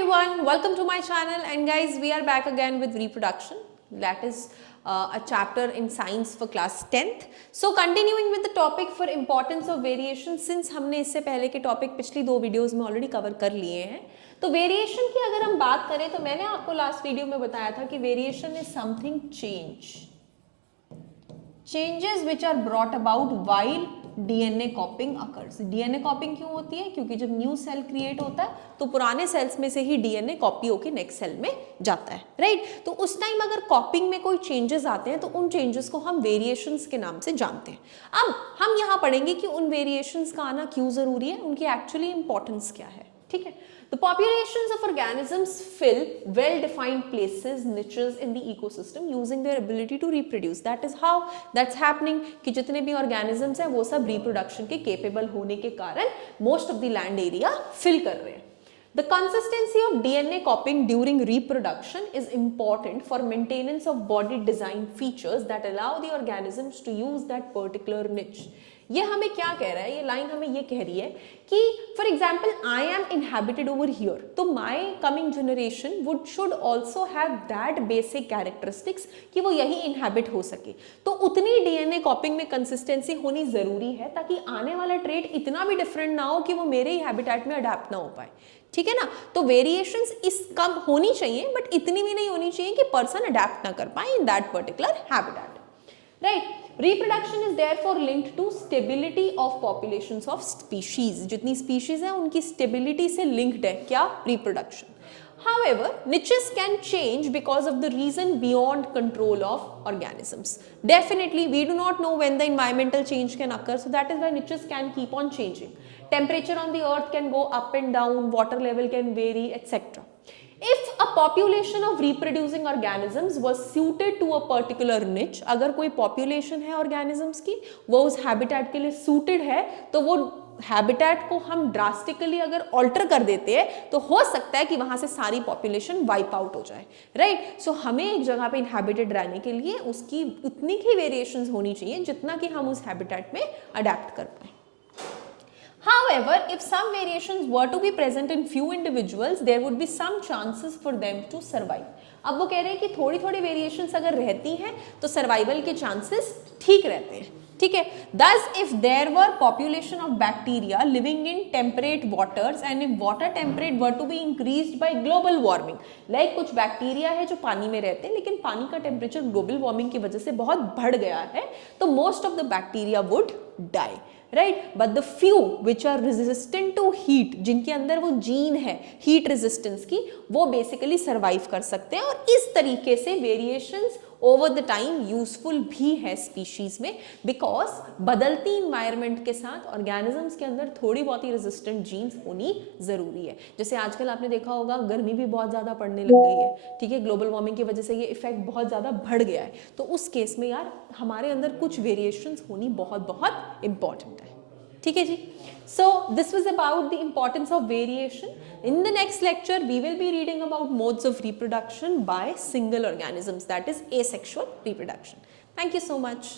everyone, welcome to my channel, and guys, we are back again with reproduction. That is a chapter in science for class 10th. So continuing with the topic for importance of variation, since हमने इससे पहले के topic पिछली दो videos में already cover कर लिए हैं, तो वेरिएशन की अगर हम बात करें तो मैंने आपको लास्ट वीडियो में बताया था कि variation is something changes which are brought about while DNA copying occurs. DNA copying क्यों होती है? क्योंकि जब न्यू सेल क्रिएट होता है तो पुराने सेल्स में से ही DNA कॉपी होकर नेक्स्ट सेल में जाता है, राइट? तो उस टाइम अगर कॉपिंग में कोई चेंजेस आते हैं तो उन चेंजेस को हम वेरिएशंस के नाम से जानते हैं. अब हम यहाँ पढ़ेंगे कि उन वेरिएशंस का आना क्यों जरूरी है, उनकी एक्चुअली इंपॉर्टेंस क्या है. ठीक है, the populations of organisms fill well-defined places, niches in the ecosystem using their ability to reproduce. That is how that's happening कि जितने भी organisms हैं वो सब reproduction के capable होने के कारण most of the land area fill कर रहे हैं. The consistency of DNA copying during reproduction is important for maintenance of body design features that allow the organisms to use that particular niche. ये हमें क्या कह रहा है, ये लाइन हमें ये कह रही है कि for example I am inhabited over here, तो my coming generation would should also have that basic characteristics कि वो यही इनहेबिट हो सके. तो उतनी डीएनए कॉपिंग में कंसिस्टेंसी होनी जरूरी है ताकि आने वाला ट्रेट इतना भी डिफरेंट ना हो कि वो मेरे ही हैबिटेट में अडेप्ट ना हो पाए. ठीक है ना, तो वेरिएशंस इस कम होनी चाहिए बट इतनी भी नहीं होनी चाहिए कि पर्सन अडेप्ट ना कर पाए in that particular habitat, right? Reproduction is therefore linked to stability of populations of species. जितनी species है उनकी stability से linked है क्या? Reproduction. However, niches can change because of the reason beyond control of organisms. Definitely, we do not know when the environmental change can occur, so that is why niches can keep on changing. Temperature on the earth can go up and down, water level can vary, etc. If a population of reproducing organisms was suited to a particular niche, अगर कोई population है organisms की वो उस habitat के लिए suited है तो वो habitat को हम drastically अगर alter कर देते हैं तो हो सकता है कि वहाँ से सारी population wipe out हो जाए, right? So हमें एक जगह पे inhabited रहने के लिए उसकी उतनी ही variations होनी चाहिए जितना कि हम उस habitat में adapt कर पाए. However, if some variations were to be present in few individuals, there would be some chances for them to survive. अब वो कह रहे हैं कि थोड़ी थोड़ी variations अगर रहती हैं तो survival के chances ठीक रहते हैं. ठीक है, thus if there were population of bacteria living in temperate waters and if water temperature were to be increased by global warming, like कुछ बैक्टीरिया है जो पानी में रहते हैं लेकिन पानी का टेम्परेचर ग्लोबल वार्मिंग की वजह से बहुत बढ़ गया है तो most of the bacteria would die, right? But the few which are resistant to heat, जिनके अंदर वो जीन है हीट रेजिस्टेंस की, वो बेसिकली सर्वाइव कर सकते हैं और इस तरीके से variations over the time useful भी है स्पीशीज में बिकॉज बदलती इन्वायरमेंट के साथ ऑर्गेनिजम्स के अंदर थोड़ी बहुत ही रेजिस्टेंट जीन्स होनी जरूरी है. जैसे आजकल आपने देखा होगा गर्मी भी बहुत ज़्यादा पड़ने लग गई है, ठीक है, ग्लोबल वार्मिंग की वजह से ये इफेक्ट बहुत ज़्यादा बढ़ गया है. तो उस केस में यार हमारे अंदर कुछ वेरिएशंस होनी बहुत बहुत इंपॉर्टेंट है. ठीक है जी. So this was about the importance of variation. In the next lecture, we will be reading about modes of reproduction by single organisms, that is asexual reproduction. Thank you so much.